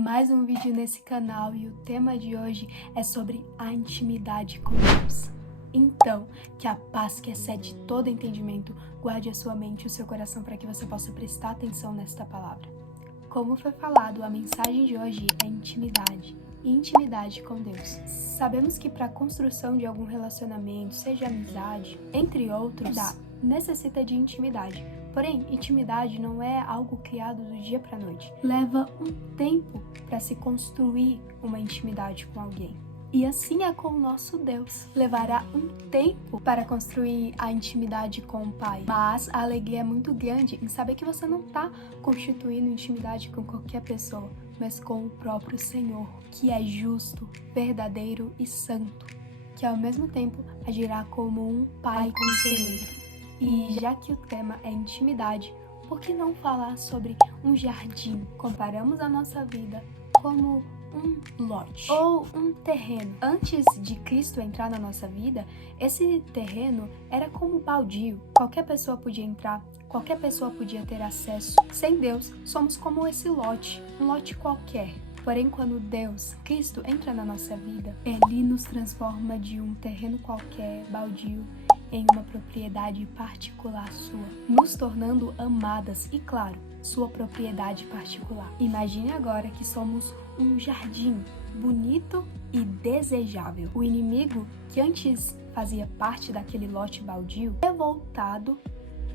Mais um vídeo nesse canal e o tema de hoje é sobre a intimidade com Deus. Então, que a paz que excede todo entendimento guarde a sua mente e o seu coração para que você possa prestar atenção nesta palavra. Como foi falado, a mensagem de hoje é intimidade e intimidade com Deus. Sabemos que para a construção de algum relacionamento, seja amizade, entre outros, necessita de intimidade. Porém, intimidade não é algo criado do dia para a noite. Leva um tempo para se construir uma intimidade com alguém. E assim é com o nosso Deus. Levará um tempo para construir a intimidade com o Pai. Mas a alegria é muito grande em saber que você não está constituindo intimidade com qualquer pessoa, mas com o próprio Senhor, que é justo, verdadeiro e santo, que ao mesmo tempo agirá como um Pai conselheiro. E já que o tema é intimidade, por que não falar sobre um jardim? Comparamos a nossa vida como um lote ou um terreno. Antes de Cristo entrar na nossa vida, esse terreno era como baldio. Qualquer pessoa podia entrar, qualquer pessoa podia ter acesso. Sem Deus, somos como esse lote, um lote qualquer. Porém, quando Deus, Cristo, entra na nossa vida, Ele nos transforma de um terreno qualquer, baldio, em uma propriedade particular sua, nos tornando amadas e, claro, sua propriedade particular. Imagine agora que somos um jardim bonito e desejável. O inimigo, que antes fazia parte daquele lote baldio, revoltado,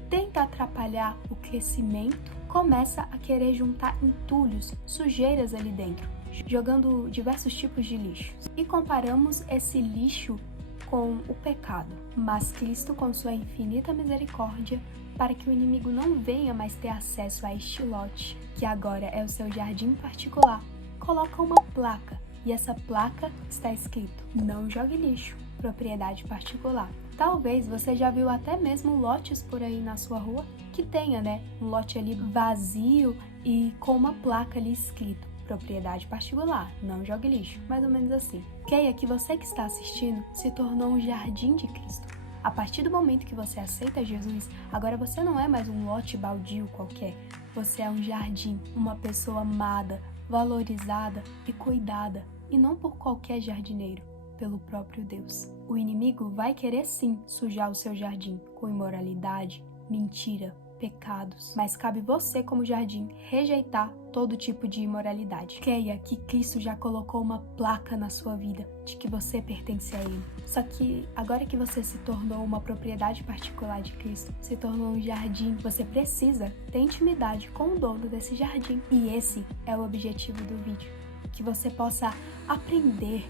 tenta atrapalhar o crescimento, começa a querer juntar entulhos, sujeiras ali dentro, jogando diversos tipos de lixo. E comparamos esse lixo com o pecado, mas Cristo, com sua infinita misericórdia, para que o inimigo não venha mais ter acesso a este lote, que agora é o seu jardim particular, coloca uma placa, e essa placa está escrito: não jogue lixo, propriedade particular. Talvez você já viu até mesmo lotes por aí na sua rua que tenha, um lote ali vazio e com uma placa ali escrito: propriedade particular, não jogue lixo, mais ou menos assim. Creia que você que está assistindo se tornou um jardim de Cristo. A partir do momento que você aceita Jesus, agora você não é mais um lote baldio qualquer. Você é um jardim, uma pessoa amada, valorizada e cuidada, e não por qualquer jardineiro, pelo próprio Deus. O inimigo vai querer sim sujar o seu jardim com imoralidade, mentira, pecados, mas cabe você, como jardim, rejeitar todo tipo de imoralidade. Creia que Cristo já colocou uma placa na sua vida de que você pertence a Ele. Só que agora que você se tornou uma propriedade particular de Cristo, se tornou um jardim, você precisa ter intimidade com o dono desse jardim. E esse é o objetivo do vídeo, que você possa aprender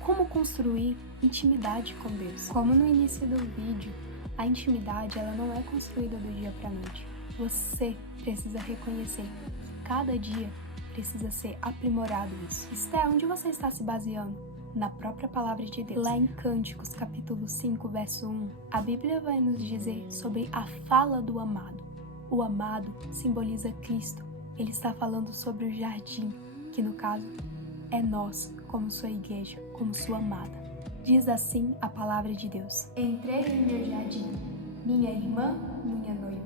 como construir intimidade com Deus. Como no início do vídeo, a intimidade ela não é construída do dia para a noite. Você precisa reconhecer que cada dia precisa ser aprimorado isso. Isso é onde você está se baseando? Na própria palavra de Deus. Lá em Cânticos, capítulo 5, verso 1, a Bíblia vai nos dizer sobre a fala do amado. O amado simboliza Cristo. Ele está falando sobre o jardim, que no caso é nós, como sua igreja, como sua amada. Diz assim a palavra de Deus: entrei em meu jardim, minha irmã, minha noiva.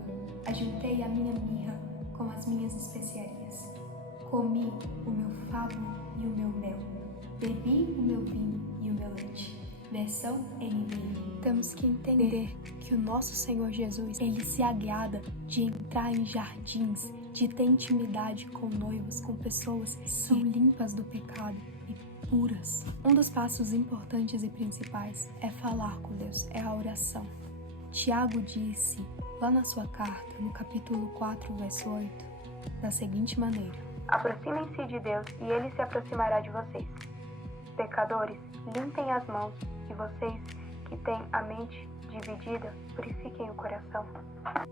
Ajuntei a minha mirra com as minhas especiarias. Comi o meu favo e o meu mel. Bebi o meu vinho e o meu leite. Versão NVI. Temos que entender que o nosso Senhor Jesus, Ele se agrada de entrar em jardins, de ter intimidade com noivos, com pessoas que são limpas do pecado e puras. Um dos passos importantes e principais é falar com Deus, é a oração. Tiago disse, lá na sua carta, no capítulo 4, verso 8, da seguinte maneira: aproximem-se de Deus e Ele se aproximará de vocês. Pecadores, limpem as mãos, e vocês que têm a mente dividida, purifiquem o coração.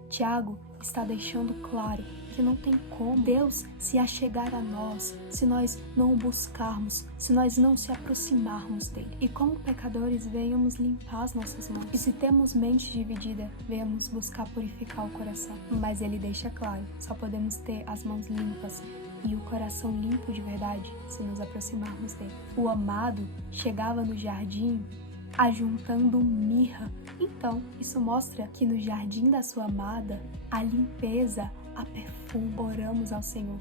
Tiago está deixando claro que não tem como Deus se achegar a nós se nós não o buscarmos, se nós não se aproximarmos dele. E como pecadores, venhamos limpar as nossas mãos. E se temos mente dividida, venhamos buscar purificar o coração. Mas ele deixa claro, só podemos ter as mãos limpas e o coração limpo de verdade se nos aproximarmos dele. O amado chegava no jardim ajuntando mirra. Então, isso mostra que no jardim da sua amada, a limpeza, a perfume. Oramos ao Senhor.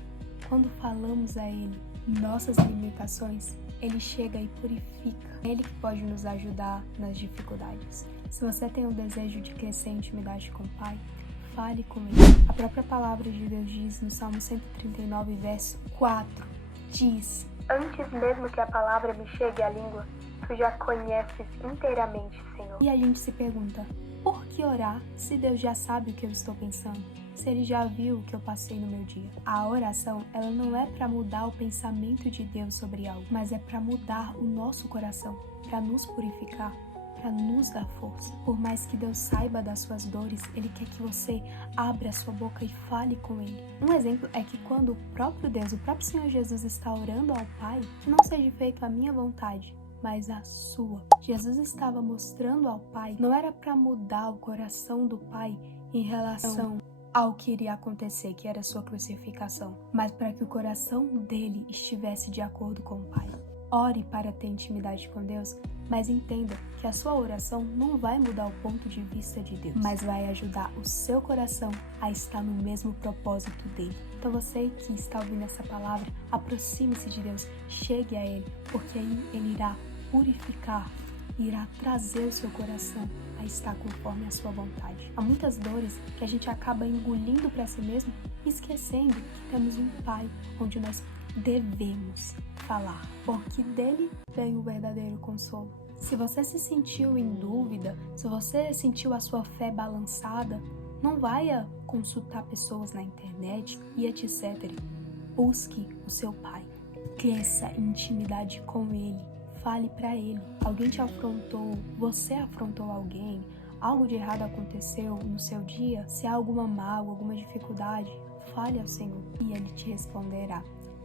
Quando falamos a Ele, nossas limitações, Ele chega e purifica. É Ele que pode nos ajudar nas dificuldades. Se você tem o desejo de crescer em intimidade com o Pai, fale com Ele. A própria palavra de Deus diz no Salmo 139, verso 4, diz: Antes mesmo que a palavra me chegue à língua, tu já conheces inteiramente, Senhor. E a gente se pergunta, por que orar se Deus já sabe o que eu estou pensando? Se Ele já viu o que eu passei no meu dia? A oração, ela não é para mudar o pensamento de Deus sobre algo, mas é para mudar o nosso coração, para nos purificar, para nos dar força. Por mais que Deus saiba das suas dores, Ele quer que você abra a sua boca e fale com Ele. Um exemplo é que quando o próprio Deus, o próprio Senhor Jesus está orando ao Pai, que não seja feito a minha vontade, mas a sua. Jesus estava mostrando ao Pai, não era para mudar o coração do Pai em relação ao que iria acontecer, que era a sua crucificação, mas para que o coração dele estivesse de acordo com o Pai. Ore para ter intimidade com Deus, mas entenda que a sua oração não vai mudar o ponto de vista de Deus, mas vai ajudar o seu coração a estar no mesmo propósito dele. Então você que está ouvindo essa palavra, aproxime-se de Deus, chegue a Ele, porque aí Ele irá purificar, irá trazer o seu coração a estar conforme a sua vontade. Há muitas dores que a gente acaba engolindo para si mesmo, esquecendo que temos um Pai onde nós devemos falar, porque dele vem o verdadeiro consolo. Se você se sentiu em dúvida, se você sentiu a sua fé balançada, não vai consultar pessoas na internet e etc. Busque o seu Pai. Cresça em intimidade com Ele. Fale para Ele. Alguém te afrontou, você afrontou alguém, algo de errado aconteceu no seu dia, se há alguma mágoa, alguma dificuldade, fale ao Senhor e Ele te responderá.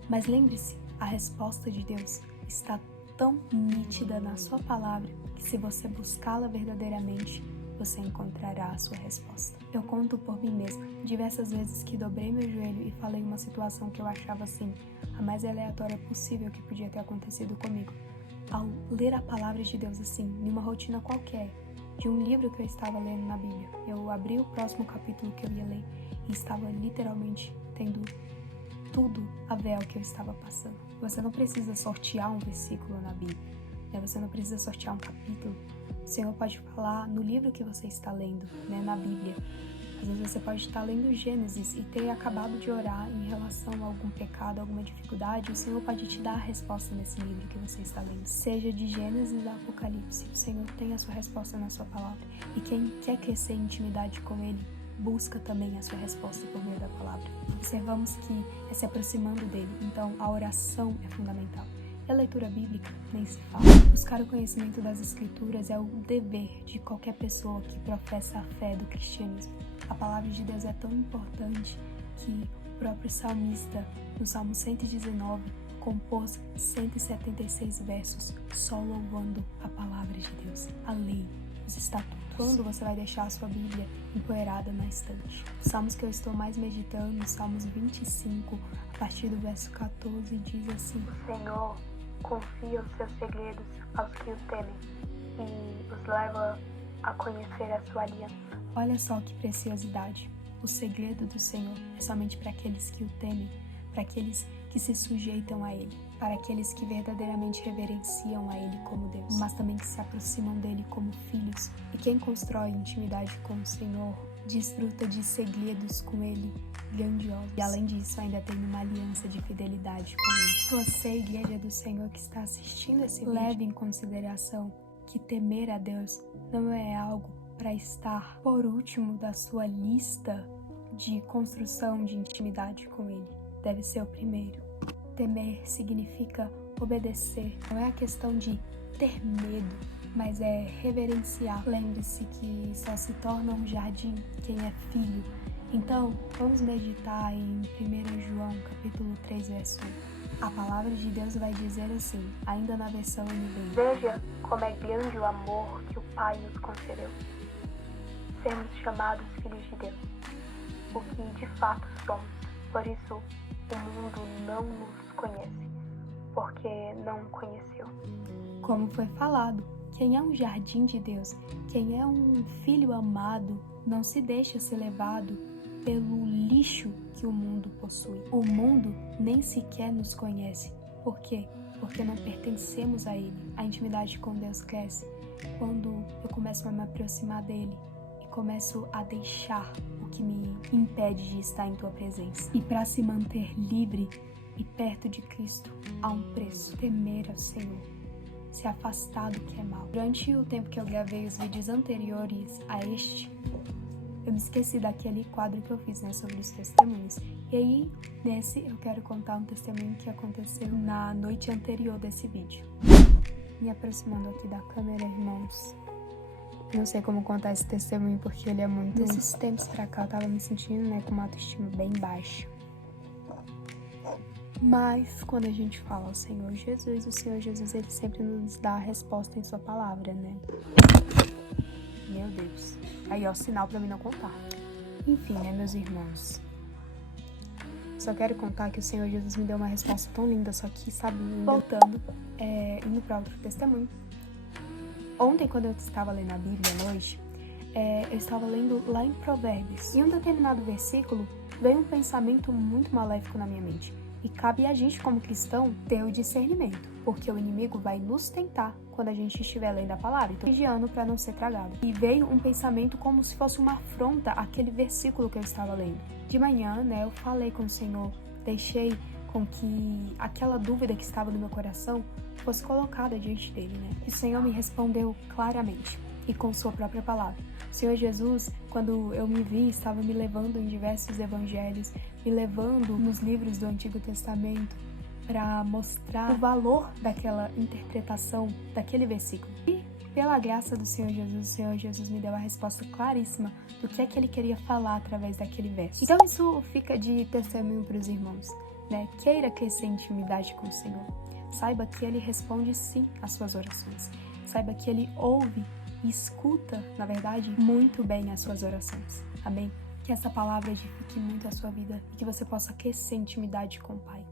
Mas lembre-se, a resposta de Deus está tão nítida na sua palavra que se você buscá-la verdadeiramente, você encontrará a sua resposta. Eu conto por mim mesma, diversas vezes que dobrei meu joelho e falei uma situação que eu achava assim, a mais aleatória possível que podia ter acontecido comigo. Ao ler a palavra de Deus assim, em uma rotina qualquer, de um livro que eu estava lendo na Bíblia, eu abri o próximo capítulo que eu ia ler e estava literalmente tendo tudo a ver ao que eu estava passando. Você não precisa sortear um versículo na Bíblia, né? Você não precisa sortear um capítulo. O Senhor pode falar no livro que você está lendo, né? Na Bíblia. Às vezes você pode estar lendo Gênesis e ter acabado de orar em relação a algum pecado, alguma dificuldade. O Senhor pode te dar a resposta nesse livro que você está lendo. Seja de Gênesis a Apocalipse, o Senhor tem a sua resposta na sua palavra. E quem quer crescer em intimidade com Ele, busca também a sua resposta por meio da palavra. Observamos que é se aproximando dele, então a oração é fundamental. E a leitura bíblica nem se fala. Buscar o conhecimento das Escrituras é o dever de qualquer pessoa que professa a fé do cristianismo. A palavra de Deus é tão importante que o próprio salmista, no Salmo 119, compôs 176 versos só louvando a palavra de Deus, a lei, os estatutos. Quando você vai deixar a sua Bíblia empoeirada na estante? Os salmos que eu estou mais meditando, Salmos 25, a partir do verso 14, diz assim: O Senhor confia os seus segredos aos que o temem e os leva a conhecer a sua aliança. Olha só que preciosidade. O segredo do Senhor é somente para aqueles que o temem, para aqueles que se sujeitam a Ele, para aqueles que verdadeiramente reverenciam a Ele como Deus, mas também que se aproximam dEle como filhos. E quem constrói intimidade com o Senhor, desfruta de segredos com Ele grandiosos. E além disso, ainda tem uma aliança de fidelidade com Ele. Você, igreja do Senhor que está assistindo esse vídeo, leve em consideração que temer a Deus não é algo para estar por último da sua lista de construção de intimidade com Ele. Deve ser o primeiro. Temer significa obedecer. Não é a questão de ter medo, mas é reverenciar. Lembre-se que só se torna um jardim quem é filho. Então, vamos meditar em 1 João, capítulo 3, verso 1. A palavra de Deus vai dizer assim, ainda na versão NVI: Veja como é grande o amor que o Pai nos concedeu. Sermos chamados filhos de Deus, o que de fato somos. Por isso, o mundo não nos conhece, porque não o conheceu. Como foi falado, quem é um jardim de Deus, quem é um filho amado, não se deixa ser levado pelo lixo que o mundo possui. O mundo nem sequer nos conhece, Por quê? Porque não pertencemos a Ele. A intimidade com Deus cresce quando eu começo a me aproximar dEle e começo a deixar o que me impede de estar em Tua presença. E para se manter livre e perto de Cristo, há um preço: temer ao Senhor, se afastar do que é mal. Durante o tempo que eu gravei os vídeos anteriores a este, eu me esqueci daquele quadro que eu fiz, sobre os testemunhos. E aí, nesse, eu quero contar um testemunho que aconteceu na noite anterior desse vídeo. Me aproximando aqui da câmera, irmãos. Não sei como contar esse testemunho, porque ele é muito... Nesses tempos pra cá, eu tava me sentindo, com uma autoestima bem baixa. Mas, quando a gente fala ao Senhor Jesus, o Senhor Jesus, Ele sempre nos dá a resposta em Sua palavra, Meu Deus. Aí, sinal pra mim não contar. Enfim, meus irmãos. Só quero contar que o Senhor Jesus me deu uma resposta tão linda, só que, voltando, indo para outro testemunho. Ontem, quando eu estava lendo a Bíblia à noite, eu estava lendo lá em Provérbios. Em um determinado versículo, veio um pensamento muito maléfico na minha mente. E cabe a gente, como cristão, ter o discernimento, porque o inimigo vai nos tentar quando a gente estiver lendo a palavra, então vigiando para não ser tragado. E veio um pensamento como se fosse uma afronta àquele versículo que eu estava lendo. De manhã, eu falei com o Senhor, deixei com que aquela dúvida que estava no meu coração fosse colocada diante dele, E o Senhor me respondeu claramente e com Sua própria palavra. O Senhor Jesus, quando eu me vi, estava me levando em diversos evangelhos, me levando nos livros do Antigo Testamento para mostrar o valor daquela interpretação daquele versículo. E pela graça do Senhor Jesus, o Senhor Jesus me deu a resposta claríssima do que é que Ele queria falar através daquele verso. Então isso fica de testemunho para os irmãos, Queira crescer em intimidade com o Senhor. Saiba que Ele responde sim às suas orações. Saiba que Ele ouve e escuta, na verdade, muito bem as suas orações. Amém? Que essa palavra edifique muito a sua vida e que você possa crescer em intimidade com o Pai.